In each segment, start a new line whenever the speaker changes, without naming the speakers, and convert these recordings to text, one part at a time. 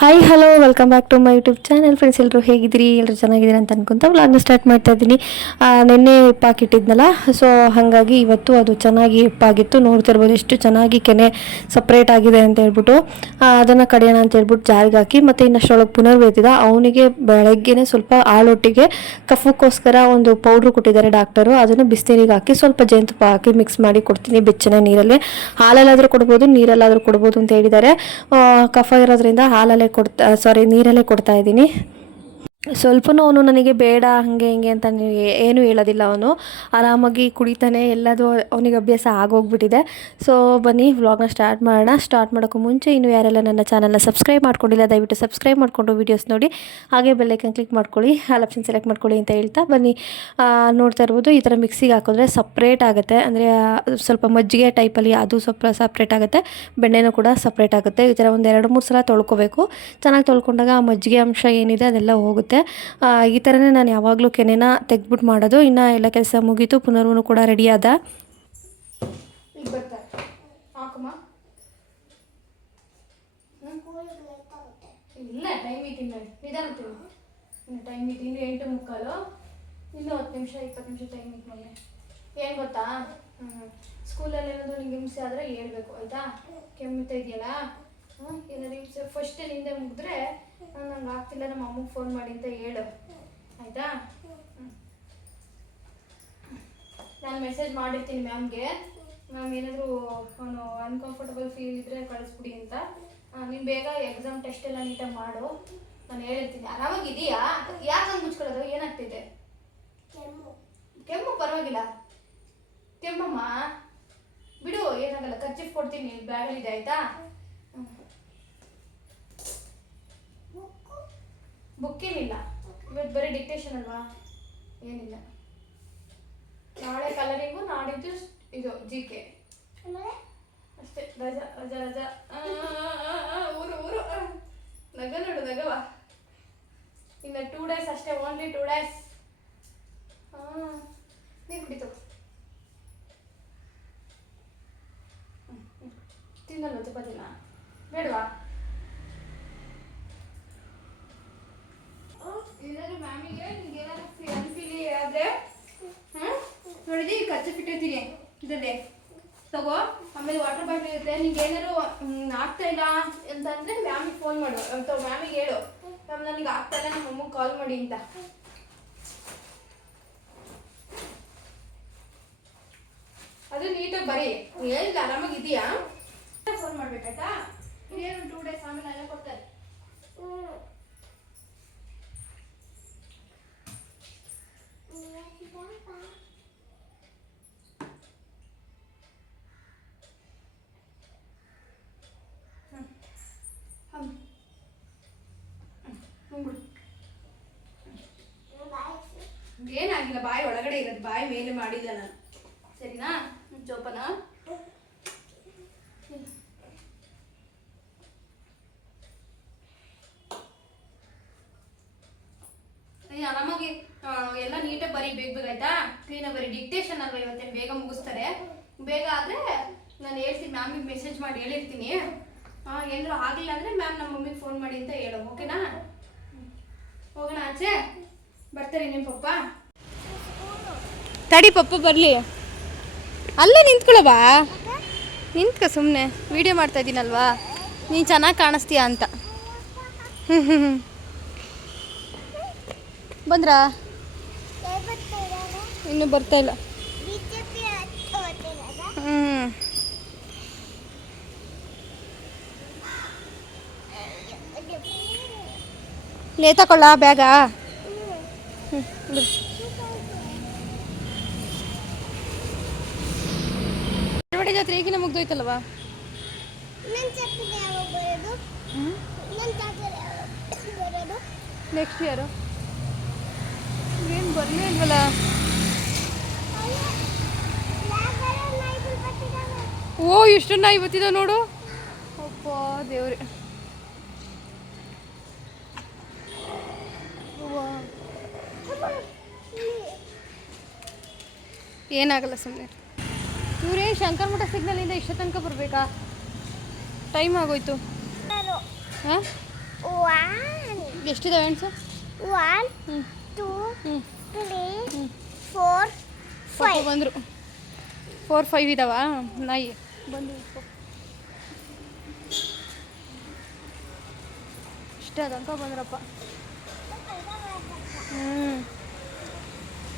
Hi hello welcome back to my YouTube channel friends ಎಲ್ಲರೂ ಹೇಗಿದ್ದೀರಿ? ಎಲ್ಲರೂ ಚೆನ್ನಾಗಿದ್ದೀರಿ ಅಂತ ಅನ್ಕೊಂತ ವ್ಲಾಗ್ನ ಸ್ಟಾರ್ಟ್ ಮಾಡ್ತಾ ಇದ್ದೀನಿ. ನಿನ್ನೆ ಉಪ್ಪಾಕಿಟ್ಟಿದ್ನಲ್ಲ ಸೊ ಹಾಗಾಗಿ ಇವತ್ತು ಅದು ಚೆನ್ನಾಗಿ ಉಪ್ಪಾಗಿತ್ತು ನೋಡ್ತಿರ್ಬೋದು ಎಷ್ಟು ಚೆನ್ನಾಗಿ ಕೆನೆ ಸಪ್ರೇಟ್ ಆಗಿದೆ ಅಂತ ಹೇಳ್ಬಿಟ್ಟು. ಅದನ್ನು ಕಡಿಯೋಣ ಅಂತ ಹೇಳ್ಬಿಟ್ಟು ಜಾರಿಗೆ ಹಾಕಿ, ಮತ್ತು ಇನ್ನಷ್ಟೊಳಗೆ ಪುನರ್ವೇದಿದ. ಅವನಿಗೆ ಬೆಳಗ್ಗೆನೆ ಸ್ವಲ್ಪ ಆಳೊಟ್ಟಿಗೆ ಕಫಕ್ಕೋಸ್ಕರ ಒಂದು ಪೌಡ್ರ್ ಕೊಟ್ಟಿದ್ದಾರೆ ಡಾಕ್ಟರು ಅದನ್ನು ಬಿಸಿನೀರಿಗೆ ಹಾಕಿ ಸ್ವಲ್ಪ ಜೇನುತುಪ್ಪ ಹಾಕಿ ಮಿಕ್ಸ್ ಮಾಡಿ ಕೊಡ್ತೀನಿ ಬೆಚ್ಚನೆ ನೀರಲ್ಲಿ. ಹಾಲಲ್ಲಾದರೂ ಕೊಡ್ಬೋದು, ನೀರಲ್ಲಾದರೂ ಕೊಡ್ಬೋದು ಅಂತ ಹೇಳಿದ್ದಾರೆ. ಕಫ ಇರೋದ್ರಿಂದ ಹಾಲಲ್ಲೇ ಕೊಡ್ತಾ ಸಾರಿ ನೀರಲ್ಲೇ ಕೊಡ್ತಾ ಇದ್ದೀನಿ. ಸ್ವಲ್ಪನೂ ಅವನು ನನಗೆ ಬೇಡ, ಹಾಗೆ, ಹಿಂಗೆ ಅಂತ ಏನೂ ಹೇಳೋದಿಲ್ಲ ಅವನು. ಆರಾಮಾಗಿ ಕುಡಿತಾನೆ, ಎಲ್ಲದೂ ಅವನಿಗೆ ಅಭ್ಯಾಸ ಆಗೋಗ್ಬಿಟ್ಟಿದೆ. ಸೊ ಬನ್ನಿ ವ್ಲಾಗ್ನ ಸ್ಟಾರ್ಟ್ ಮಾಡೋಣ. ಸ್ಟಾರ್ಟ್ ಮಾಡೋಕ್ಕೂ ಮುಂಚೆ ಇನ್ನು ಯಾರೆಲ್ಲ ನನ್ನ ಚಾನಲ್ನ ಸಬ್ಸ್ಕ್ರೈಬ್ ಮಾಡ್ಕೊಂಡಿಲ್ಲ, ದಯವಿಟ್ಟು ಸಬ್ಸ್ಕ್ರೈಬ್ ಮಾಡಿಕೊಂಡು ವೀಡಿಯೋಸ್ ನೋಡಿ. ಹಾಗೆ ಬೆಲ್ಲೈಕನ್ ಕ್ಲಿಕ್ ಮಾಡ್ಕೊಳ್ಳಿ ಆಲ್ ಆಪ್ಷನ್ ಸೆಲೆಕ್ಟ್ ಮಾಡ್ಕೊಳ್ಳಿ ಅಂತ ಹೇಳ್ತಾ ಬನ್ನಿ. ನೋಡ್ತಾ ಇರ್ಬೋದು, ಈ ಥರ ಮಿಕ್ಸಿಗೆ ಹಾಕಿದ್ರೆ ಸಪ್ರೇಟ್ ಆಗುತ್ತೆ. ಅಂದರೆ ಸ್ವಲ್ಪ ಮಜ್ಜಿಗೆ ಟೈಪಲ್ಲಿ ಅದು ಸ್ವಲ್ಪ ಸಪ್ರೇಟ್ ಆಗುತ್ತೆ, ಬೆಣ್ಣೆನೂ ಕೂಡ ಸಪ್ರೇಟ್ ಆಗುತ್ತೆ. ಈ ಥರ ಒಂದು ಎರಡು ಮೂರು ಸಲ ತೊಳ್ಕೊಬೇಕು. ಚೆನ್ನಾಗಿ ತೊಳ್ಕೊಂಡಾಗ ಆ ಮಜ್ಜಿಗೆ ಅಂಶ ಏನಿದೆ ಅದೆಲ್ಲ ಹೋಗುತ್ತೆ. ಈ ಥರನೇ ನಾನು ಯಾವಾಗಲೂ ಕೆನೆನ ತೆಗ್ದ್ಬಿಟ್ಟು ಮಾಡೋದು. ಇನ್ನು ಎಲ್ಲ ಕೆಲಸ ಮುಗೀತು ಪುನರ್ವೂ ಕೂಡ ರೆಡಿ ಆದ.
ಇಲ್ಲ ಟೈಮ್ ಇನ್ನು. ನಿಧಾನ ಇನ್ನು ಟೈಮ್ ಇನ್ನು ಎಂಟು ಮುಕ್ಕಾಲು. ಇನ್ನೂ ಹತ್ತು ನಿಮಿಷ ಇಪ್ಪತ್ತು ನಿಮಿಷ ಟೈಮ್ ಮೊನ್ನೆ. ಏನು ಗೊತ್ತಾ? ಹ್ಞೂ ಸ್ಕೂಲಲ್ಲಿ ಏನಾದರೂ ನಿಂಗೆ ಹಿಂಸೆ ಆದರೆ ಹೇಳ್ಬೇಕು ಆಯಿತಾ? ಕೆಮ್ಮುತ್ತ ಇದೆಯಲ್ಲ? ಏನಾದ್ರು ಫಸ್ಟ್ ನಿಂದೆ ಮುಗಿದ್ರೆ ನಂಗೆ ಆಗ್ತಿಲ್ಲ ನಮ್ಮ ಅಮ್ಮಗೆ ಫೋನ್ ಮಾಡಿ ಅಂತ ಹೇಳು. ಆಯಿತಾ? ನಾನು ಮೆಸೇಜ್ ಮಾಡಿರ್ತೀನಿ ಮ್ಯಾಮ್ಗೆ ಮ್ಯಾಮ್ ಏನಾದರೂ ಅವನು ಅನ್ಕಂಫರ್ಟಬಲ್ ಫೀಲ್ ಇದ್ದರೆ ಕಳಿಸ್ಬಿಡಿ ಅಂತ. ನೀನು ಬೇಗ ಎಕ್ಸಾಮ್ ಟೆಸ್ಟ್ ಎಲ್ಲ ನೀಟಾಗಿ ಮಾಡು. ನಾನು ಹೇಳಿರ್ತೀನಿ ಆರಾಮಾಗಿದೆಯಾ ಯಾಕೆ ಹಂಗೆ ಮುಚ್ಕೊಳ್ಳೋದು? ಏನಾಗ್ತಿದೆ? ಕೆಮ್ಮು. ಪರವಾಗಿಲ್ಲ. ಕೆಮ್ಮಮ್ಮ? ಬಿಡು ಏನಾಗಲ್ಲ. ಖರ್ಚಿಫ್ ಕೊಡ್ತೀನಿ ಬ್ಯಾಗಲ್ಲಿದೆ ಆಯ್ತಾ? ಬುಕ್ ಏನಿಲ್ಲ. ಇವತ್ತು ಬರೀ ಡಿಕ್ಟೇಷನ್ ಅಲ್ವಾ? ಏನಿಲ್ಲ. ನಾಳೆ ಕಲರಿಂಗು ನಾಡಿದ್ದು ಇದು ಜಿ ಕೆ ಅಷ್ಟೇ. ರಜಾ ರಜಾ ರಜಾ ಆ, ಆ, ಆ, ಊರು ಊರು ಆ. ನಗ ನೋಡು ನಗವ ಇನ್ನು ಟೂ ಡೇಸ್ ಅಷ್ಟೇ ಓನ್ಲಿ ಟೂ ಡೇಸ್ ಹಾಂ ನೀರು ಕುಡಿತು ತಿನ್ನಲ್ವ ಚಪಾತಿನ ಬೇಡವಾ ಏನಾದ್ರು ಮ್ಯಾಮಿಗೆ ನಿಂಗೆ ಏನಾದ್ರು ಅನ್ಫೀಲಿ ಆದರೆ ಹಾಂ ನೋಡಿದಿ ಕಚ್ಚೆ ಇದರಲ್ಲಿ ತಗೋ ಆಮೇಲೆ ವಾಟರ್ ಬಾಟಲ್ ಇರುತ್ತೆ. ನಿಂಗೆ ಏನಾದ್ರು ಹ್ಮ್, ಆಗ್ತಾ ಇಲ್ಲ ಅಂತ ಅಂದ್ರೆ ಮ್ಯಾಮಿಗೆ ಫೋನ್ ಮಾಡು. ಅಂತ ಮ್ಯಾಮಿಗೆ ಹೇಳು. ಮ್ಯಾಮ್ ನನಗೆ ಆಗ್ತಾ ಇಲ್ಲ ನಮ್ಮ ಅಮ್ಮಗೆ ಕಾಲ್ ಮಾಡಿ ಅಂತ. ಅದು ನೀಟಾಗಿ ಬರೀ. ಹೇಳಿಲ್ಲ ಆರಾಮಾಗಿದೆಯಾ ಫೋನ್ ಮಾಡ್ಬೇಕಾಯ್ತಾ? ಇನ್ನೇನು ಟೂ ಡೇಸ್ ಆಮೇಲೆ ಎಲ್ಲ ಕೊಡ್ತಾರೆ. ಹ್ಮ್, ಬಿಡು. ಏನಾಗಿಲ್ಲ, ಬಾಯಿ ಒಳಗಡೆ ಇರೋದು, ಬಾಯಿ ಮೇಲೆ ಮಾಡಿಲ್ಲ ನಾನು. ಸರಿನಾ, ಜೋಪನ? ಆರಾಮಾಗಿ ಎಲ್ಲ ನೀಟಾಗಿ ಬರೀ ಬೇಗ ಬೇಗ ಆಯ್ತಾ? ಕ್ಲೀನಾಗಿ ಬರೀ ಡಿಕ್ಟೇಷನ್ ಅಲ್ವಾ ಇವತ್ತೇನು ಬೇಗ ಮುಗಿಸ್ತಾರೆ? ಬೇಗ ಆದರೆ ನಾನು ಹೇಳ್ತೀನಿ ಮ್ಯಾಮಿಗೆ ಮೆಸೇಜ್ ಮಾಡಿ ಹೇಳಿರ್ತೀನಿ. ಹಾಂ ಎಲ್ಲರೂ ಆಗಿಲ್ಲ ಅಂದರೆ ಮ್ಯಾಮ್ ನಮ್ಮ ಮಮ್ಮಿಗೆ ಫೋನ್ ಮಾಡಿ ಅಂತ ಹೇಳು ಓಕೆನಾ ಹೋಗೋಣ ಆಚೆ? ಬರ್ತಾರೆ ನಿಮ್ಮ ಪಪ್ಪ?
ತಡಿ ಪಪ್ಪ, ಬರಲಿ. ಅಲ್ಲೇ ನಿಂತ್ಕೊಳ್ಳವಾ ನಿಂತ್ಕ ಸುಮ್ಮನೆ ವಿಡಿಯೋ ಮಾಡ್ತಾ ಇದ್ದೀನಲ್ವಾ ನೀನು ಚೆನ್ನಾಗಿ ಕಾಣಿಸ್ತೀಯ ಅಂತ. ಬಂದ್ರಾ? ಇನ್ನೂ ಬರ್ತಾ ಇಲ್ಲ. ಹ್ಞೂ ನೇತಕೊಳ್ಳ ಬ್ಯಾಗ? ಹ್ಞೂ ಜಾತ್ರೆ ಈಗಿನ ಮುಗ್ದೋಯ್ತಲ್ವಾ? ನೆಕ್ಸ್ಟ್ ಇಯರು ಏನು ಬರಲೇ ಇಲ್ವಲ್ಲ? ಓ ಇಷ್ಟು ನಾಯಿ ಬತ್ತಿದಾವ ನೋಡು. ಅಪ್ಪ ದೇವ್ರೆ. ಏನಾಗಲ್ಲ ಸುಮ್ಮನೆ ಇವರೇ ಶಂಕರ್ ಮಠ ಸಿಗ್ನಲಿಂದ ಇಷ್ಟ ತನಕ ಬರಬೇಕಾ? ಟೈಮ್ ಆಗೋಯ್ತು. ಹಾಂ?
ಎಷ್ಟಿದಾವೆ ಹ್ಞೂ
two,
ಹ್ಞೂ
three, four,
ಪಾಪ ಬಂದರು. ಫೋರ್ ಫೈವ್ ಇದಾವ? ನಾಯಿ. ಬಂದು ಇಷ್ಟ ತನಕ ಬಂದ್ರಪ್ಪ. ಹ್ಞೂ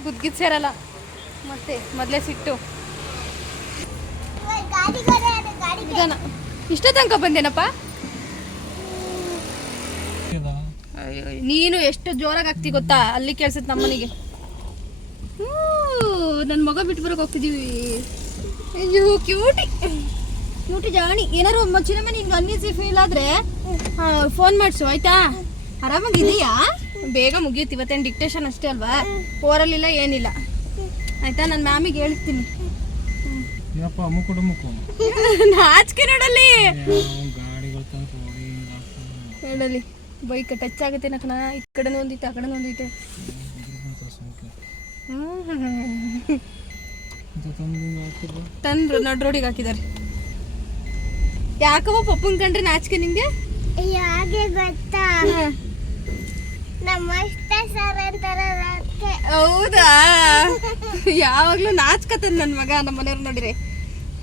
ಗುದ್ಗಿದ್ ಸೇರಲ್ಲ. ಮತ್ತೆ ಮೊದಲೇ ಸಿಟ್ಟು
ಇವಾಗ ಗಾಡಿಗೆ ಅದು ಗಾಡಿಗೆ
ನಿಧಾನ ಇಷ್ಟ ತನಕ ಬಂದೇನಪ್ಪ? ಅಯ್ಯೋ, ನೀನು ಎಷ್ಟು ಜೋರಾಗಿ ಆಗ್ತಿ ಗೊತ್ತಾ? ಅಲ್ಲಿ ಕೇಳ್ಸತ್ ನಮ್ಮನಿಗೆ. ನನ್ನ ಮಗ ಬಿಟ್ಟು ಬರೋಕೆ ಹೋಗ್ತಿದೀವಿ. ಅಯ್ಯೋ ಕ್ಯೂಟಿ ಕ್ಯೂಟಿ ಜಾಣಿ. ಏನಾರು ಮನೆ ನೀನು ಅನ್ನಿಸಿ ಫೀಲ್ ಆದ್ರೆ ಫೋನ್ ಮಾಡಿಸು ಆಯ್ತಾ? ಆರಾಮಾಗಿದೀಯಾ ಬೇಗ ಮುಗಿಯುತ್ತೆ ಇವತ್ತೇನು ಡಿಕ್ಟೇಷನ್ ಅಷ್ಟೇ ಅಲ್ವಾ? ಓರಲ್ಲಿಲ್ಲ ಏನಿಲ್ಲ. ಆಯ್ತಾ? ನನ್ನ ಮ್ಯಾಮಿಗೆ ಹೇಳ್ತೀನಿ.
ಏನಪ್ಪ ಮುಕ್ಕುಡು ಮುಕ್ಕು
ನಾಚಿಕೆ ನೋಡಲ್ಲಿ.
ಗಾಡಿಗಳು ತಂದು ನೋಡಿ
ನೋಡಲ್ಲಿ ಬೈಕ್ ಟಚ್ ಆಗುತ್ತೆ ನಕನ ಈ ಕಡೆನೂ ಒಂದಿತ್ತು ಆ ಕಡೆನೂ ಒಂದಿತ್ತೆ ತಂದ್ರು ನಡ್ ರೋಡಿಗೆ ಹಾಕಿದಾರೆ ಯಾಕವ ಪಪ್ಪನ್ ಕಂಡ್ರೆ ನಾಚಿಕೆ ನಿಂಗೆ?
ಯಾಕೆ ಗೊತ್ತಾ? ನಮ್ಮ ಅಷ್ಟ ಸರ್ ಅಂತಾರ
ಹೌದಾ? ಯಾವಾಗ್ಲೂ ನಾಚ್ಕತನ್ ನನ್ ಮಗ ನಮ್ಮ ಮನೆಯವ್ರು ನೋಡಿರಿ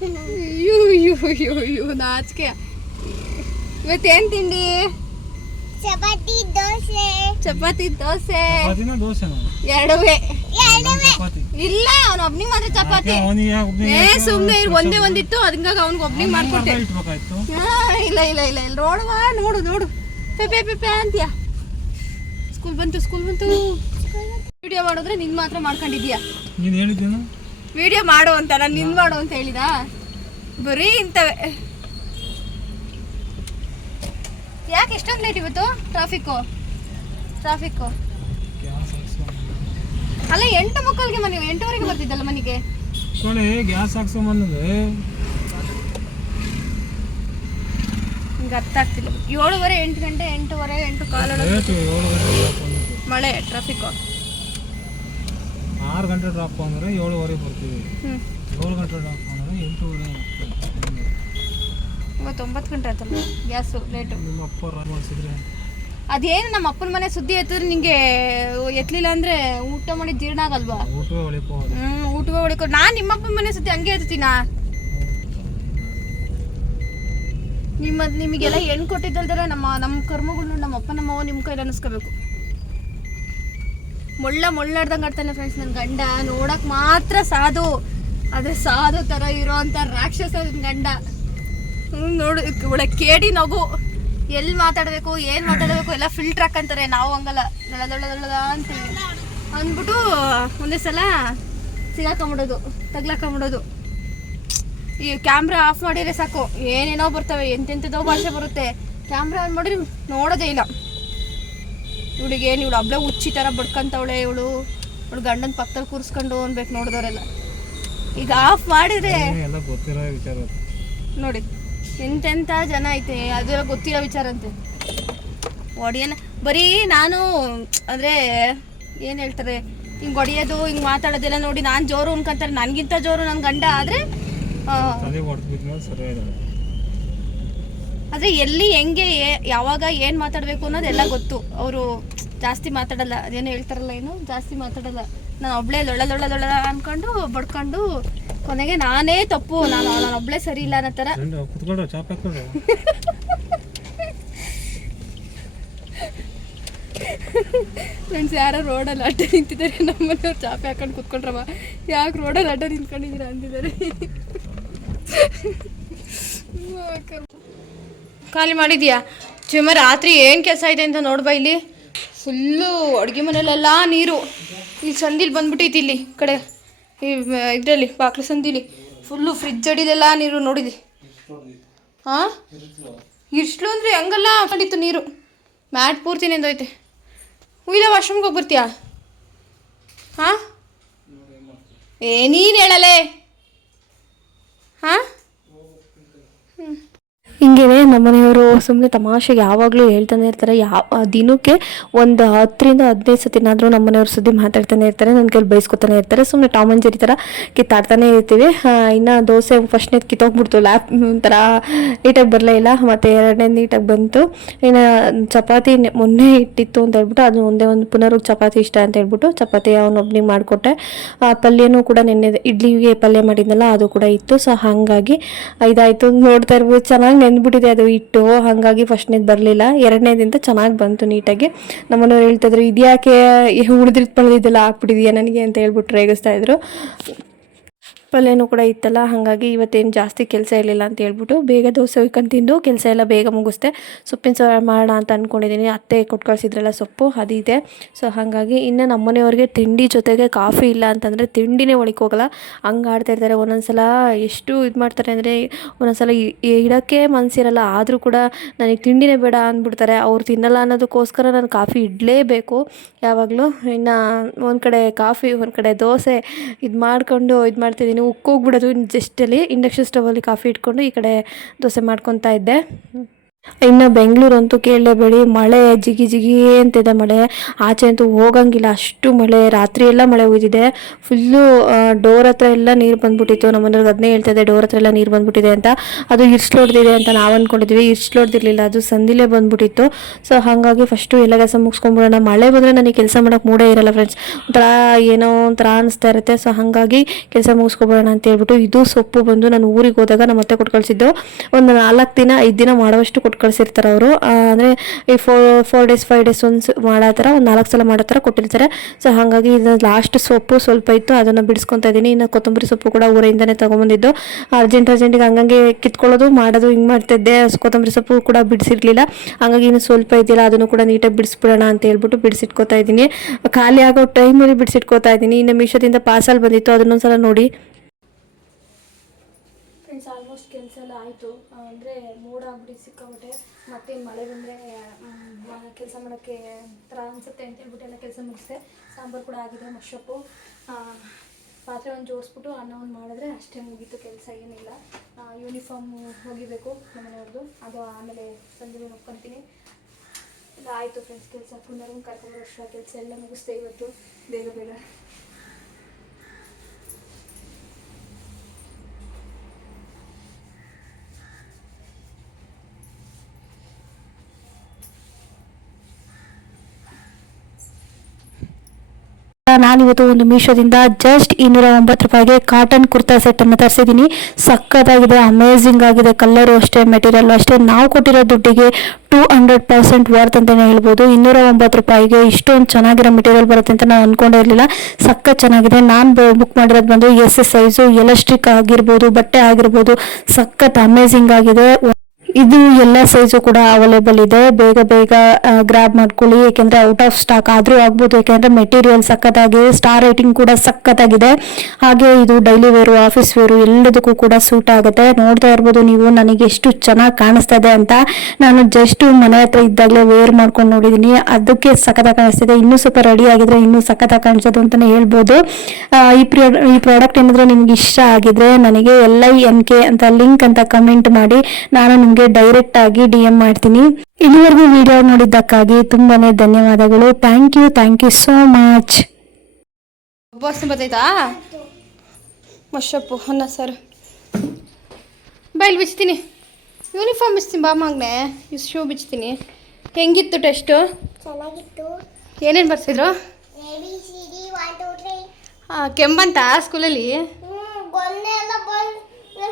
ಅಯ್ಯೋ ಅಯ್ಯೋ ಅಯ್ಯೋ ಅಯ್ಯೋ ನಾಚಿಕೆ ಇವತ್ತೇನ್ ತಿಂಡಿ?
ಚಪಾತಿ ದೋಸೆ.
ಚಪಾತಿ ದೋಸೆ.
ಚಪಾತಿನ ದೋಸೆನ?
ಎರಡುವೆ.
ಎರಡುವೆ.
ಇಲ್ಲ ಅವ್ನು ಒಬ್ನಿಗೆ ಮಾತ್ರ ಚಪಾತಿ. ಏ ಸುಮ್ನೆ ಇರು, ಒಂದೇ ಒಂದಿತ್ತು ಅದಂಗಾಗಿ ಅವ್ನಿಗೆ ಒಬ್ನಿಗೆ ಮಾಡ್ಕೊಟ್ಟೆ. ಇಲ್ಲ ಇಲ್ಲ ಇಲ್ಲ ಇಲ್ಲ ನೋಡುವ ನೋಡು ನೋಡು. ಪೆಪೆ ಪೆಪೆ ಅಂತೀಯ. ಸ್ಕೂಲ್ ಬಂತು ಸ್ಕೂಲ್ ಬಂತು. ವಿಡಿಯೋ ಮಾಡಿದ್ರೆ ನಿನ್ ಮಾತ್ರ ಮಾಡ್ಕೊಂಡಿದ್ಯಾ
ನೀನು ಹೇಳಿದ್ದೇನು?
ವಿಡಿಯೋ ಮಾಡು ಅಂತ ನಾನು ನಿನ್ ಮಾಡು ಅಂತ ಹೇಳಿದ? ಬರೀ ಇಂಥವೆ ಯಾಕೆ ಎಷ್ಟೊಂದು ಲೇಟ್ ಇವತ್ತು? ಟ್ರಾಫಿಕ್ಕು ಟ್ರಾಫಿಕ್ಕು ಅಲ್ಲ ಎಂಟು ಮಕ್ಕಳಿಗೆ ಮನೆ ಎಂಟುವರೆಗೆ ಬರ್ತಿದ್ದಲ್ಲ ಮನೆಗೆ?
ಗ್ಯಾಸ್
ನಿಂಗೆ ಅರ್ಥ ಆಗ್ತಿಲ್ಲ. ಏಳುವರೆ ಎಂಟು ಗಂಟೆ ಎಂಟುವರೆ ಎಂಟು
ಬಂದಿದ್ದು
ಮಳೆ ಟ್ರಾಫಿಕ್ಕು
ಆರು ಗಂಟೆ ಡ್ರಾಪ್ ಅಂದರೆ ಏಳುವರೆಗೆ ಬರ್ತೀವಿ. ಏಳು ಗಂಟೆ ಡ್ರಾಪ್ ಅಂದರೆ ಎಂಟೂವರೆ.
ಇವತ್ತು ಒಂಬತ್ತು ಗಂಟೆ ಆಯ್ತಲ್ಲ ಗ್ಯಾಸು ಲೇಟು
ನಿಮ್ಮ ಅಪ್ಪ ಮಾಡಿಸಿದ್ರೆ
ಅದೇನು ನಮ್ಮ ಅಪ್ಪನ ಮನೆ ಸುದ್ದಿ ಎತ್ತಿದ್ರೆ ನಿಂಗೆ ಎತ್ತಲಿಲ್ಲ ಅಂದ್ರೆ ಊಟ ಮಾಡಿ ಜೀರ್ಣ ಆಗಲ್ವಾ?
ಊಟವೇ ಹೊಳಿಕೋ
ಹ್ಮ್ ಊಟವೇ ಹೊಡಿಕೊ ನಾನು ನಿಮ್ಮಪ್ಪನ ಮನೆ ಸುದ್ದಿ ಹಂಗೆ ಎತ್ತೀನಾ? ನಿಮ್ಮ ನಿಮಗೆಲ್ಲ ಹೆಣ್ಣು ಕೊಟ್ಟಿದ್ದಲ್ದರ ನಮ್ಮ ನಮ್ಮ ಕರ್ಮಗಳನ್ನ ನಮ್ಮ ಅಪ್ಪ ನಮ್ಮ ಅವ್ವ ನಿಮ್ಮ ಕೈಲಿ ಅನ್ನಿಸ್ಕೋಬೇಕು ಮೊಳ್ಳ ಮೊಳ್ಳಾಡ್ದಂಗೆ ಆಡ್ತಾನೆ ಫ್ರೆಂಡ್ಸ್ ನನ್ನ ಗಂಡ. ನೋಡಕ್ ಮಾತ್ರ ಸಾಧು. ಅದು ಸಾಧು ತರ ಇರೋಂಥ ರಾಕ್ಷಸ ನನ್ನ ಗಂಡ. ನೋಡು ಒಳ್ಳೆ ಕೇಳಿ ನಗು. ಎಲ್ಲಿ ಮಾತಾಡಬೇಕು, ಏನು ಮಾತಾಡಬೇಕು ಎಲ್ಲ ಫಿಲ್ಟರ್ ಹಾಕಂತಾರೆ. ನಾವು ಹಂಗಲ್ಲ. ದಳ ದಳ ದಳ ಅಂತೀವಿ. ಅಂದ್ಬಿಟ್ಟು ಒಂದೇ ಸಲ ಸಿಗಾಕೊಂಬಿಡೋದು, ತಗ್ಲಾಕೊಂಬಿಡೋದು. ಈ ಕ್ಯಾಮ್ರಾ ಆಫ್ ಮಾಡಿದ್ರೆ ಸಾಕು. ಏನೇನೋ ಬರ್ತವೆ ಎಂತೆಂಥದೋ ಭಾಷೆ ಬರುತ್ತೆ. ಕ್ಯಾಮ್ರಾ ಆನ್ ಮಾಡಿದ್ರೆ ನೋಡೋದೇ ಇಲ್ಲ. ಇವಳಿಗೆ ಏನು ಇವಳು ಹಬ್ಳ ಹುಚ್ಚಿ ಥರ ಬಡ್ಕೊಂತವಳೆ ಇವಳು. ಇವಳು ಗಂಡನ ಪಕ್ಕದಲ್ಲಿ ಕೂರಿಸ್ಕೊಂಡು ಅನ್ಬೇಕು ನೋಡಿದವರೆಲ್ಲ. ಈಗ ಆಫ್ ಮಾಡಿದ್ರೆ
ಎಲ್ಲ ಗೊತ್ತಿರೋ ವಿಚಾರ
ನೋಡಿ ಎಂತೆಂಥ ಜನ ಐತೆ ಅದೆಲ್ಲ ಗೊತ್ತಿರೋ ವಿಚಾರ ಅಂತೆ. ಒಡಿಯನ ಬರೀ ನಾನು ಅಂದರೆ ಏನು ಹೇಳ್ತಾರೆ ಹಿಂಗೆ ಹೊಡಿಯೋದು ಹಿಂಗೆ ಮಾತಾಡೋದೆಲ್ಲ ನೋಡಿ ನಾನು ಜೋರು ಅನ್ಕೊಂತಾರೆ. ನನಗಿಂತ ಜೋರು ನನ್ನ ಗಂಡ ಆದರೆ ಆದರೆ ಎಲ್ಲಿ ಹೆಂಗೆ ಯಾವಾಗ ಏನು ಮಾತಾಡಬೇಕು ಅನ್ನೋದೆಲ್ಲ ಗೊತ್ತು. ಅವರು ಜಾಸ್ತಿ ಮಾತಾಡಲ್ಲ ಅದೇನೋ ಹೇಳ್ತಾರಲ್ಲ ಏನು ಜಾಸ್ತಿ ಮಾತಾಡಲ್ಲ. ನಾನು ಒಬ್ಳೆ ಲೊಳ ಲೊಳ ಲೊಳ ಅನ್ಕೊಂಡು ಬಡ್ಕೊಂಡು ಕೊನೆಗೆ ನಾನೇ ತಪ್ಪು ನಾನು ನಾನು ಒಬ್ಳೆ ಸರಿ ಇಲ್ಲ ಅನ್ನೋ ಥರ ಫ್ರೆಂಡ್ಸ್ ಯಾರೋ ರೋಡಲ್ಲಿ ಅಡ್ಡ ನಿಂತಿದ್ದಾರೆ ನಮ್ಮನೆಯವ್ರು ಚಾಪೆ ಹಾಕೊಂಡು ಕುತ್ಕೊಂಡ್ರವ. ಯಾಕೆ ರೋಡಲ್ಲಿ ಅಡ್ಡ ನಿಂತ್ಕೊಂಡಿದ್ದೀರಾ ಅಂತಿದ್ದಾರೆ. ಖಾಲಿ ಮಾಡಿದ್ಯಾ? ಚಿಮ್ಮ ರಾತ್ರಿ ಏನು ಕೆಲಸ ಇದೆ ಅಂತ ನೋಡ್ಬಾ ಇಲ್ಲಿ. ಫುಲ್ಲು ಅಡುಗೆ ಮನೇಲೆಲ್ಲ ನೀರು. ಇಲ್ಲಿ ಸಂದಿಲಿ ಬಂದ್ಬಿಟ್ಟಿತ್ತು ಇಲ್ಲಿ ಕಡೆ. ಈ ಇದರಲ್ಲಿ, ಬಾಕ್ಲು ಸಂದಿಲಿ. ಫುಲ್ಲು ಫ್ರಿಜ್ ಅಡಿಲೆಲ್ಲ ನೀರು ನೋಡಿದಿ. ಹಾಂ ಇಷ್ಟು ಅಂದರೆ ಹಂಗಲ್ಲ ಮಾಡಿತ್ತು ನೀರು. ಮ್ಯಾಟ್ ಪೂರ್ತಿ ನಿಂದೋಯ್ತೆ ಇಲ್ಲ ವಾಶ್ರೂಮ್ಗೆ ಹೋಗಿ ಬರ್ತೀಯಾ ಹಾಂ ಏ, ನೀನು ಹೇಳಲೇ? ಹಾಂ
ಹಿಂಗೇನೆ ನಮ್ಮನೆಯವರು ಸುಮ್ಮನೆ ತಮಾಷೆಗೆ ಯಾವಾಗಲೂ ಹೇಳ್ತಾನೆ ಇರ್ತಾರೆ. ಯಾವ ಆ ದಿನಕ್ಕೆ ಒಂದು ಹತ್ತರಿಂದ ಹದಿನೈದು ಸತಿನಾದರೂ ನಮ್ಮನೆಯವ್ರ ಸುದ್ದಿ ಮಾತಾಡ್ತಾನೆ ಇರ್ತಾರೆ ನನ್ನ ಕೈಲಿ ಬೈಸ್ಕೊತಾನೆ ಇರ್ತಾರೆ. ಸುಮ್ಮನೆ ಟಾಮ್ ಅಂಡ್ ಜೆರಿ ಥರ ಕಿತ್ತಾಡ್ತಾನೆ ಇರ್ತೀವಿ. ಆ, ಇನ್ನು ದೋಸೆ ಫಸ್ಟ್ನೇ ಕಿತ್ತೋಗ್ಬಿಡ್ತು. ಲ್ಯಾಪ್ ಒಂಥರ ನೀಟಾಗಿ ಬರಲೇ ಇಲ್ಲ. ಮತ್ತು ಎರಡನೇ ನೀಟಾಗಿ ಬಂತು. ಇನ್ನು ಚಪಾತಿ ಮೊನ್ನೆ ಇಟ್ಟಿತ್ತು ಅಂತ ಹೇಳ್ಬಿಟ್ಟು ಅದು ಒಂದೇ ಒಂದು ಪುನರ್ ಚಪಾತಿ ಇಷ್ಟ ಅಂತ ಹೇಳ್ಬಿಟ್ಟು ಚಪಾತಿ ಅವನೊಬ್ನಿಗೆ ಮಾಡಿಕೊಟ್ಟೆ. ಪಲ್ಯನೂ ಕೂಡ ನೆನ್ನೆ ಇಡ್ಲಿಗೆ ಪಲ್ಯ ಮಾಡಿದ್ನಲ್ಲ ಅದು ಕೂಡ ಇತ್ತು. ಸೊ ಹಾಗಾಗಿ ಇದಾಯಿತು. ನೋಡ್ತಾ ಇರ್ಬೋದು. ಚೆನ್ನಾಗಿ ನೆಂದ್ಬಿಟ್ಟಿದೆ ಅದು ಇಟ್ಟು ಹಾಗಾಗಿ ಫಸ್ಟ್ನೇದು ಬರಲಿಲ್ಲ. ಎರಡನೇದಿಂದ ಚೆನ್ನಾಗಿ ಬಂತು ನೀಟಾಗಿ. ನಮ್ಮನೆಯವ್ರು ಹೇಳ್ತಾಯಿದ್ರು ಇದ್ಯಾಕೆ ಉಳಿದ್ರಿದ್ ಪಳ್ದಿದ್ದೆಲ್ಲ ಹಾಕ್ಬಿಟ್ಟಿದೆಯಾ ನನಗೆ? ಅಂತ ಹೇಳ್ಬಿಟ್ಟು ರೇಗಿಸ್ತಾ ಇದ್ರು. ಪಲ್ಯನೂ ಕೂಡ ಇತ್ತಲ್ಲ, ಹಾಗಾಗಿ ಇವತ್ತೇನು ಜಾಸ್ತಿ ಕೆಲಸ ಇರಲಿಲ್ಲ ಅಂತ ಹೇಳ್ಬಿಟ್ಟು ಬೇಗ ದೋಸೆ ಹುಯ್ಕೊಂಡು ತಿಂದು ಕೆಲಸ ಎಲ್ಲ ಬೇಗ ಮುಗಿಸ್ದೆ. ಸೊಪ್ಪಿನ ಸಾರು ಮಾಡೋಣ ಅಂತ ಅಂದ್ಕೊಂಡಿದ್ದೀನಿ ಅತ್ತೆ ಕೊಟ್ಟು ಕಳಿಸಿದ್ರಲ್ಲ ಸೊಪ್ಪು ಅದಿದೆ ಸೊ ಹಾಗಾಗಿ ಇನ್ನು ನಮ್ಮನೆಯವ್ರಿಗೆ ತಿಂಡಿ ಜೊತೆಗೆ ಕಾಫಿ ಇಲ್ಲ ಅಂತಂದರೆ ತಿಂಡಿನೇ ಒಳಗೆ ಹೋಗಲ್ಲ. ಹಂಗೆ ಆಡ್ತಾ ಇರ್ತಾರೆ. ಒಂದೊಂದ್ಸಲ ಎಷ್ಟು ಇದು ಮಾಡ್ತಾರೆ ಅಂದರೆ ಒಂದೊಂದ್ಸಲ ಇಡೋಕ್ಕೆ ಮನಸ್ಸಿರಲ್ಲ ಆದರೂ ಕೂಡ ನನಗೆ ತಿಂಡಿನೇ ಬೇಡ ಅಂದ್ಬಿಡ್ತಾರೆ. ಅವ್ರು ತಿನ್ನಲ್ಲ ಅನ್ನೋದಕ್ಕೋಸ್ಕರ ನಾನು ಕಾಫಿ ಇಡಲೇಬೇಕು. ಯಾವಾಗಲೂ ಇನ್ನು ಒಂದು ಕಡೆ ಕಾಫಿ, ಒಂದು ಕಡೆ ದೋಸೆ ಇದು ಮಾಡಿಕೊಂಡು ಇದು ಮಾಡ್ತಿದ್ದೀನಿ. ಉಕ್ಕೋಗ್ಬಿಡೋದು ಜಸ್ಟಲ್ಲಿ ಇಂಡಕ್ಷನ್ ಸ್ಟವಲ್ಲಿ ಕಾಫಿ ಇಟ್ಕೊಂಡು ಈ ಕಡೆ ದೋಸೆ ಮಾಡ್ಕೊತಾ ಇದ್ದೆ. ಇನ್ನು ಬೆಂಗಳೂರು ಅಂತೂ ಕೇಳಲೇಬೇಡಿ, ಮಳೆ ಜಿಗಿ ಜಿಗಿ ಅಂತಿದೆ ಮಳೆ. ಆಚೆ ಅಂತೂ ಹೋಗಂಗಿಲ್ಲ, ಅಷ್ಟು ಮಳೆ, ರಾತ್ರಿ ಎಲ್ಲ ಮಳೆ ಹೋಗಿದೆ ಫುಲ್ಲು ಡೋರ್ ಹತ್ರ ಎಲ್ಲ ನೀರು ಬಂದ್ಬಿಟ್ಟಿತ್ತು. ನಮ್ಮ ಮನೆಯವ್ರಿಗೆ ಅದನ್ನೇ ಹೇಳ್ತಾ ಇದೆ ಡೋರ್ ಹತ್ರ ಎಲ್ಲ ನೀರು ಬಂದ್ಬಿಟ್ಟಿದೆ ಅಂತ. ಅದು ಇರ್ಸ್ಲೋಡ್ದಿದೆ ಅಂತ ನಾವು ಅಂದ್ಕೊಂಡಿದ್ವಿ ಇರ್ಸ್ಲೋಡ್ದಿರ್ಲಿಲ್ಲ ಅದು ಸಂದಿಲೇ ಬಂದ್ಬಿಟ್ಟಿತ್ತು. ಸೊ ಹಾಗಾಗಿ ಫಸ್ಟು ಎಲ್ಲ ಕೆಲಸ ಮುಗಿಸ್ಕೊಂಡ್ಬಿಡೋಣ. ಮಳೆ ಬಂದರೆ ನನಗೆ ಕೆಲಸ ಮಾಡೋಕ್ಕೆ ಮೂಡೇ ಇರಲ್ಲ ಫ್ರೆಂಡ್ಸ್ ಒಂಥರ ಏನೋ ಒಂಥರ ಅನಿಸ್ತಾ ಇರುತ್ತೆ. ಸೊ ಹಾಗಾಗಿ ಕೆಲಸ ಮುಗಿಸ್ಕೊಬಿಡೋಣ ಅಂತ ಹೇಳ್ಬಿಟ್ಟು, ಇದು ಸೊಪ್ಪು ಬಂದು ನಾನು ಊರಿಗೆ ಹೋದಾಗ ನಮ್ಮ ಮತ್ತೆ ಕೊಟ್ಟು ಒಂದು ನಾಲ್ಕು ದಿನ, ಐದು ದಿನ ಮಾಡೋವಷ್ಟು ಕೊಟ್ಟು ಕಳಿಸಿರ್ತಾರೆ ಅವರು. ಅಂದರೆ ಈ ಫೋ ಫೋರ್ ಡೇಸ್ ಫೈವ್ ಡೇಸ್ ಒಂದು ಮಾಡೋ ಥರ ಒಂದು ನಾಲ್ಕು ಸಲ ಮಾಡೋ ಥರ ಕೊಟ್ಟಿರ್ತಾರೆ. ಸೊ ಹಾಗಾಗಿ ಇದು ಲಾಸ್ಟ್ ಸೊಪ್ಪು ಸ್ವಲ್ಪ ಇತ್ತು, ಅದನ್ನು ಬಿಡಿಸ್ಕೊತಾ ಇದ್ದೀನಿ ಇನ್ನು ಕೊತ್ತಂಬರಿ ಸೊಪ್ಪು ಕೂಡ ಊರಿಂದನೇ ತೊಗೊಂಬಂದಿದ್ದು. ಅರ್ಜೆಂಟ್ ಅರ್ಜೆಂಟಿಗೆ ಹಂಗಂಗೆ ಕಿತ್ಕೊಳ್ಳೋದು, ಮಾಡೋದು, ಹಿಂಗೆ ಮಾಡ್ತಿದ್ದೆ. ಕೊತ್ತಂಬರಿ ಸೊಪ್ಪು ಕೂಡ ಬಿಡಿಸಿರ್ಲಿಲ್ಲ. ಹಾಗಾಗಿ ಇನ್ನು ಸ್ವಲ್ಪ ಇದೆಯಲ್ಲ ಅದನ್ನು ಕೂಡ ನೀಟಾಗಿ ಬಿಡಿಸ್ಬಿಡೋಣ ಅಂತ ಹೇಳ್ಬಿಟ್ಟು ಬಿಡಿಸಿಟ್ಕೋತಾ ಇದ್ದೀನಿ ಖಾಲಿ ಆಗೋ ಟೈಮಲ್ಲಿ ಬಿಡಿಸಿಟ್ಕೋತಾ ಇದ್ದೀನಿ ಇನ್ನು ಮೀಶೋದಿಂದ ಪಾರ್ಸಲ್ ಬಂದಿತ್ತು, ಅದನ್ನೊಂದ್ಸಲ ನೋಡಿ
ಫ್ರೆಂಡ್ಸ್ ಆಲ್ಮೋಸ್ಟ್ ಕೆಲಸ ಎಲ್ಲ ಆಯಿತು ಅಂದರೆ ಮೋಡ ಆಗ್ಬಿಟ್ಟು ಸಿಕ್ಕಾಬಿಟ್ಟೆ ಮತ್ತೇನು ಮಳೆ ಬಂದರೆ ಕೆಲಸ ಮಾಡೋಕ್ಕೆ ಥರ ಅನಿಸುತ್ತೆ ಅಂತ ಹೇಳ್ಬಿಟ್ಟು ಎಲ್ಲ ಕೆಲಸ ಮುಗಿಸಿದೆ. ಸಾಂಬಾರು ಕೂಡ ಆಗಿದೆ ಮಶಪ್ಪು ಪಾತ್ರೆ ಒಂದು ಜೋಡಿಸ್ಬಿಟ್ಟು ಅನ್ನ ಒಂದು ಮಾಡಿದ್ರೆ ಅಷ್ಟೇ ಮುಗೀತು ಕೆಲಸ, ಏನಿಲ್ಲ. ಯೂನಿಫಾರ್ಮ್ ಹೋಗಿಬೇಕು ನಮ್ಮನೆಯವ್ರದ್ದು ಅದು ಆಮೇಲೆ ಸಂಜೆ ಒಪ್ಕೊತೀನಿ ಇಲ್ಲ ಆಯಿತು ಫ್ರೆಂಡ್ಸ್ ಕೆಲಸ. ಪುನರ್ ಕರ್ಕೊಂಡು ವರ್ಷ ಕೆಲಸ ಎಲ್ಲ ಮುಗಿಸ್ದೆ ಇವತ್ತು. ಬೇಗ ಬೇಗ.
ನಾನಿವತ್ತು ಒಂದು ಮೀಶೋದಿಂದ ಜಸ್ಟ್ ಇನ್ನೂರ ಒಂಬತ್ತು ರೂಪಾಯಿಗೆ ಕಾಟನ್ ಕುರ್ತಾ ಸೆಟ್ ಅನ್ನು ತರಿಸಿದ್ದೀನಿ. ಸಖತ್ತಾಗಿದೆ ಅಮೇಝಿಂಗ್ ಆಗಿದೆ ಕಲರು ಅಷ್ಟೇ ಮೆಟೀರಿಯಲ್ ಅಷ್ಟೇ. ನಾವು ಕೊಟ್ಟಿರೋ ದುಡ್ಡಿಗೆ ಟೂ ಹಂಡ್ರೆಡ್ ಪರ್ಸೆಂಟ್ ವರ್ತ್ ಅಂತಲೇ ಹೇಳ್ಬೋದು. ಇನ್ನೂರ ಒಂಬತ್ತು ರೂಪಾಯಿಗೆ ಇಷ್ಟೊಂದು ಚೆನ್ನಾಗಿರೋ ಮೆಟೀರಿಯಲ್ ಬರುತ್ತೆ ಅಂತ ನಾನು ಅನ್ಕೊಂಡಿರಲಿಲ್ಲ ಸಖತ್ ಚೆನ್ನಾಗಿದೆ. ನಾನು ಬುಕ್ ಮಾಡಿರೋದು ಬಂದು ಎಸ್ ಎಸ್ ಸೈಜು ಎಲಾಸ್ಟಿಕ್ ಆಗಿರ್ಬೋದು, ಬಟ್ಟೆ ಆಗಿರ್ಬೋದು, ಸಖತ್ ಅಮೇಝಿಂಗ್ ಆಗಿದೆ. ಇದು ಎಲ್ಲ ಸೈಜು ಕೂಡ ಅವೈಲೇಬಲ್ ಇದೆ. ಬೇಗ ಬೇಗ ಗ್ರಾಬ್ ಮಾಡ್ಕೊಳ್ಳಿ. ಯಾಕೆಂದ್ರೆ ಔಟ್ ಆಫ್ ಸ್ಟಾಕ್ ಆದ್ರೂ ಆಗ್ಬೋದು. ಯಾಕೆಂದ್ರೆ ಮೆಟೀರಿಯಲ್ ಸಖತ್ತಾಗಿ ಸ್ಟಾರ್ ರೇಟಿಂಗ್ ಕೂಡ ಸಖತ್ತಾಗಿದೆ. ಹಾಗೆ ಇದು ಡೈಲಿ ವೇರು ಆಫೀಸ್ ವೇರು ಎಲ್ಲದಕ್ಕೂ ಕೂಡ ಸೂಟ್ ಆಗುತ್ತೆ. ನೋಡ್ತಾ ಇರ್ಬೋದು ನೀವು, ನನಗೆ ಎಷ್ಟು ಚೆನ್ನಾಗಿ ಕಾಣಿಸ್ತಾ ಇದೆ ಅಂತ. ನಾನು ಜಸ್ಟ್ ಮನೆ ಹತ್ರ ಇದ್ದಾಗಲೇ ವೇರ್ ಮಾಡ್ಕೊಂಡು ನೋಡಿದೀನಿ. ಅದಕ್ಕೆ ಸಖತ್ತಾಗಿ ಕಾಣಿಸ್ತಿದೆ. ಇನ್ನೂ ಸ್ವಲ್ಪ ರೆಡಿ ಆಗಿದ್ರೆ ಇನ್ನೂ ಸಖತ್ತಾಗಿ ಕಾಣಿಸೋದು ಅಂತಾನೆ ಹೇಳ್ಬೋದು. ಈ ಈ ಪ್ರಾಡಕ್ಟ್ ಏನಾದರೂ ನಿಮ್ಗೆ ಇಷ್ಟ ಆಗಿದ್ರೆ ನನಗೆ ಎಲ್ ಐ ಎನ್ ಕೆ ಅಂತ ಲಿಂಕ್ ಅಂತ ಕಮೆಂಟ್ ಮಾಡಿ. ನಾನು ನಿಮಗೆ ಡೈರೆಕ್ಟ್ ಆಗಿ ಡಿ ಎಂ ಮಾಡ್ತೀನಿ. ಇಲ್ಲಿವರೆಗೂ ವಿಡಿಯೋ ನೋಡಿದ್ದಕ್ಕಾಗಿ ತುಂಬಾನೇ ಧನ್ಯವಾದಗಳು. Thank you thank you so much
ಬರ್ತೈತಾ? ಮಶಪ್ಪು ಅನ್ನ ಸರ್ ಬೈಲ್ ಬಿಚ್ತೀನಿ. ಯೂನಿಫಾರ್ಮ್ ಬಿಚ್ತೀನಿ ಬಾ ಮಗನೆ. ಶೂ ಬಿಚ್ತೀನಿ. ಹೆಂಗಿತ್ತು ಟೆಸ್ಟು
ಚೆನ್ನಾಗಿತ್ತು.
ಏನೇನು ಬರ್ಸಿದ್ರು? ಕೆಂಬಂತ ಸ್ಕೂಲಲ್ಲಿ
ಹ್ಞೂ ಗೊನ್ನೆ ಎಲ್ಲ ಬಂದು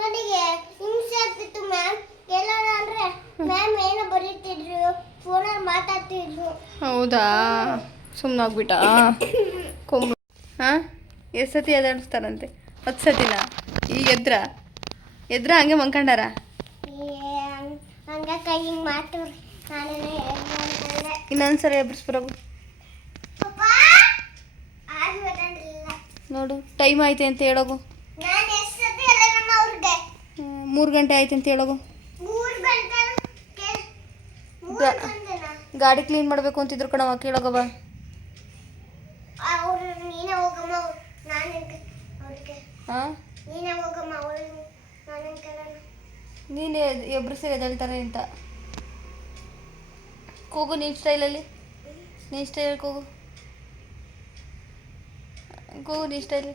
ನನಗೆ ಹಿಂಸೆ ಆಗ್ತಿತ್ತು ಮ್ಯಾಮ್ ಮ್ಯಾಮ್ ಏನೋ ಬರೀತಿದ್ರು ಫೋನಲ್ಲಿ ಮಾತಾಡ್ತಿದ್ರು.
ಹೌದಾ? ಸುಮ್ಮನಾಗ್ಬಿಟ್ಟ ಕೊಂಬ ಹಾಂ? ಎಷ್ಟು ಸತಿ ಎದಾಡಿಸ್ತಾರಂತೆ ಹತ್ತು ಸತಿನ ಈಗ ಎದ್ರ? ಎದ್ರ ಹಂಗೆ ಮಂಕಂಡಾರ
ಹಂಗ ಕೈ ಹಿಂಗೆ ಮಾತು
ಇನ್ನೊಂದ್ಸರಿ ಎಬ್ಬಿಸ್ಬರೋಗು ನೋಡು ಟೈಮ್ ಆಯ್ತು ಅಂತ ಹೇಳೋಗು ಮೂರು ಗಂಟೆ ಆಯ್ತು ಅಂತ ಹೇಳೋಗು
ಮೂರು ಗಂಟೆ ಮೂರು
ಗ-
ಗಂಟೆನಾ
ಗಾಡಿ ಕ್ಲೀನ್ ಮಾಡಬೇಕು ಅಂತಿದ್ರು ಕಣವ ಕೇಳೋಗವ
ನೀನೇ
ಇಬ್ಬರು ಸೇರಿ ಎದ್ದೇಳ್ತಾರೆ ಅಂತ. ಕೂಗು ನಿನ್ನ ಸ್ಟೈಲಲ್ಲಿ ನಿನ್ನ ಸ್ಟೈಲಲ್ಲಿ ಕೂಗು. ಕೂಗು ನಿನ್ನ ಸ್ಟೈಲ್.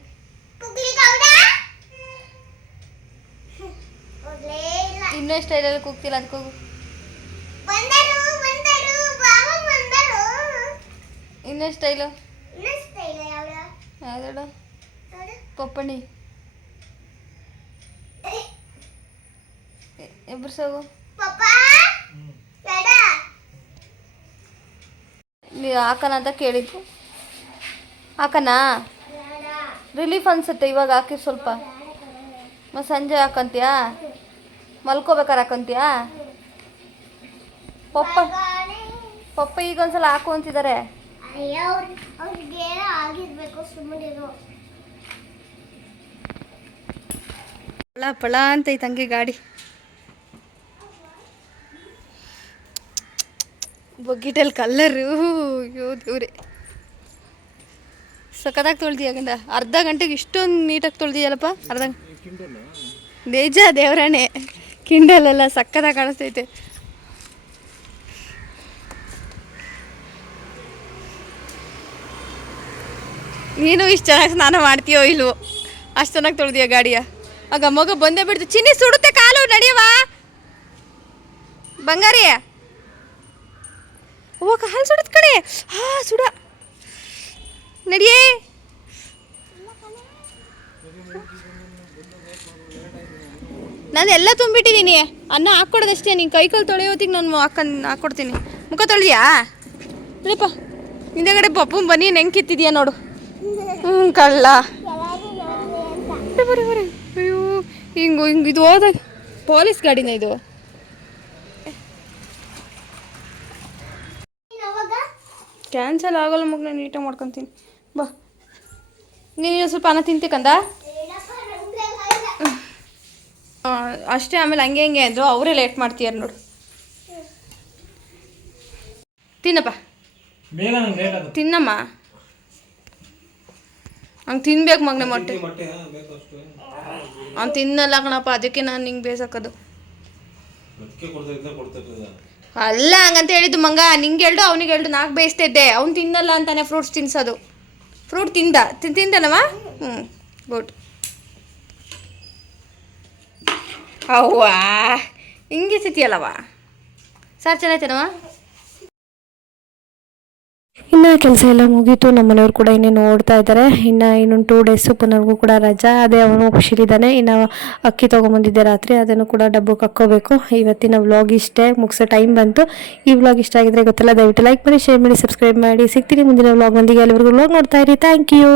ಇನ್ನೂ ಸ್ಟೈಲಲ್ಲಿ ಕೂಗ್ತಿಲ್ಲ ಅದು ಕೂಗು
ಬಂದರು ಬಂದರು ಬಾವ ಬಂದರು
ಇನ್ನೂ ಸ್ಟೈಲು
ಯಾವ್ದು?
ಪಪ್ಪಣಿ ಇಬ್ಬರು ಸಾಗು? ಹಾಕನ ಅಂತ ಕೇಳಿದ್ದು. ಹಾಕನಾ? ರಿಲೀಫ್ ಅನ್ಸುತ್ತೆ ಇವಾಗ ಹಾಕಿ ಸ್ವಲ್ಪ. ಮತ್ತೆ ಸಂಜೆ ಹಾಕಂತೀಯಾ? ಮಲ್ಕೋಬೇಕಾರೆ ಹಾಕಂತೀಯಾ? ಪಪ್ಪ ಪಪ್ಪ ಈಗ ಒಂದ್ಸಲ ಹಾಕು ಅಂತಿದ್ದಾರೆ ಪಳ ಪಳ ಅಂತೈತೆ ತಂಗಿ ಗಾಡಿ. ಬೊಗ್ಗಿಟಲ್ಲಿ ಕಲ್ಲರು ಅಯ್ಯೋ ದೇವ್ರೆ. ಸಖತ್ತಾಗಿ ತೊಳ್ದಿ ಗಂಡ? ಅರ್ಧ ಗಂಟೆಗೆ ಇಷ್ಟೊಂದು ನೀಟಾಗಿ ತೊಳ್ದಿಯಲ್ಲಪ್ಪ? ಅರ್ಧ ನಿಜ ದೇವ್ರಾಣೆ. ಕಿಂಡಲೆಲ್ಲ ಸಕ್ಕತ್ತಾಗಿ ಕಾಣಿಸ್ತೈತೆ. ನೀನು ಇಷ್ಟು ಚೆನ್ನಾಗಿ ಸ್ನಾನ ಮಾಡ್ತೀಯೋ ಇಲ್ವೋ? ಅಷ್ಟು ಚೆನ್ನಾಗಿ ತೊಳೆದಿಯ ಗಾಡಿಯ? ಆಗ ಮಗ ಬಂದೇ ಬಿಡ್ತು, ಚಿನ್ನಿ ಸುಡುತ್ತೆ, ಕಾಲು ನಡೆಯವಾ? ಬಂಗಾರಿ. ಓ, ಕಾಲು ಸುಡತ್ ಕಡೆ ಹಾ, ಸುಡ. ನಡಿಯೇ. ನಾನು ಎಲ್ಲ ತುಂಬಿಟ್ಟಿದ್ದೀನಿ. ಅನ್ನ ಹಾಕ್ಕೊಡೋದಷ್ಟೇ, ನೀನು ಕೈ ಕಾಲು ತೊಳೆಯೋತಿಗೆ ನಾನು ಹಾಕೊಂಡು ಹಾಕ್ಕೊಡ್ತೀನಿ. ಮುಖ ತೊಳೆದಿಯಾ? ನಡಿಪ್ಪ ಹಿಂದೆಗಡೆ ಪಪ್ಪು, ಬನ್ನಿ ಹೆಂಗೆ ಕಿತ್ತಿದ್ಯಾ ನೋಡು. ಹ್ಞೂ ಕಳ್ಳ. ಬರೀ ಬರೀ. ಅಯ್ಯೋ ಹಿಂಗು ಹಿಂಗೆ ಇದು ಹೋದಾಗ ಪೊಲೀಸ್ ಗಾಡಿನ ಇದು. ಕ್ಯಾನ್ಸಲ್ ಆಗೋಲ್ಲ ಮಗ ನಾನು ನೀಟಾಗಿ ಮಾಡ್ಕೊತೀನಿ. ಬಾ. ನೀನು ಸ್ವಲ್ಪ ಅನ್ನ ತಿಂತೀಕಂದ ಅಷ್ಟೇ ಆಮೇಲೆ ಹಂಗೆ ಹಂಗೆ ಅಂದರು. ಅವರೇ ಲೇಟ್ ಮಾಡ್ತೀಯಾರ ನೋಡು. ತಿನ್ನಪ್ಪ. ತಿನ್ನಮ್ಮ. ಹಂಗೆ ತಿನ್ಬೇಕು ಮಗನೆ ಮೊಟ್ಟೆ. ಅವ್ನು ತಿನ್ನಲ್ಲ ಕಣಪ್ಪ ಅದಕ್ಕೆ ನಾನು ನಿಂಗೆ ಬೇಸಾಕೋದು ಅಲ್ಲ ಹಂಗಂತ ಹೇಳಿದ್ದು ಮಂಗ ನಿಂಗೆ ಹೇಳ್ದು ಅವ್ನಿಗೆ ಹೇಳ್ದು ನಾಲ್ಕು ಬೇಯಿಸ್ತಿದ್ದೆ. ಅವ್ನು ತಿನ್ನಲ್ಲ ಅಂತಾನೆ ಫ್ರೂಟ್ಸ್ ತಿನ್ಸೋದು. ಫ್ರೂಟ್ ತಿಂದ ತಿನ್ ತಿಂದನವ? ಹ್ಞೂ ಗುಡ್. ಅವ್ವಾ ಹಿಂಗೆ ಸಿತಿಯಲ್ಲವ? ಸರ್ ಚೆನ್ನಾಯ್ತೇನವ
ಇನ್ನು ಕೆಲಸ ಎಲ್ಲ ಮುಗೀತು. ನಮ್ಮ ಮನೆಯವ್ರು ಕೂಡ ಇನ್ನೇನು ನೋಡ್ತಾ ಇದ್ದಾರೆ ಇನ್ನು ಇನ್ನೊಂದು ಟೂ ಡೇಸು ಪುನರ್ಗೂ ಕೂಡ ರಜಾ. ಅದೇ ಅವನು ಖುಷಿಲಿದ್ದಾನೆ. ಇನ್ನು ಅಕ್ಕಿ ತೊಗೊಂಬಂದಿದ್ದೆ ರಾತ್ರಿ. ಅದನ್ನು ಕೂಡ ಡಬ್ಬಕ್ಕೆ ಕಕ್ಕೋಬೇಕು ಇವತ್ತಿನ ವ್ಲಾಗ್ ಇಷ್ಟೇ. ಮುಗಿಸೋ ಟೈಮ್ ಬಂತು. ಈ ವ್ಲಾಗ್ ಇಷ್ಟ ಆಗಿದ್ರೆ ಗೊತ್ತಲ್ಲ, ದಯವಿಟ್ಟು ಲೈಕ್ ಮಾಡಿ ಶೇರ್ ಮಾಡಿ ಸಬ್ಸ್ಕ್ರೈಬ್ ಮಾಡಿ. ಸಿಗ್ತೀನಿ ಮುಂದಿನ ವ್ಲಾಗ್ ಒಂದಿಗೆ ಅಲ್ಲಿವರೆಗೂ ವ್ಲಾಗ್ ನೋಡ್ತಾ ಇರಿ. Thank you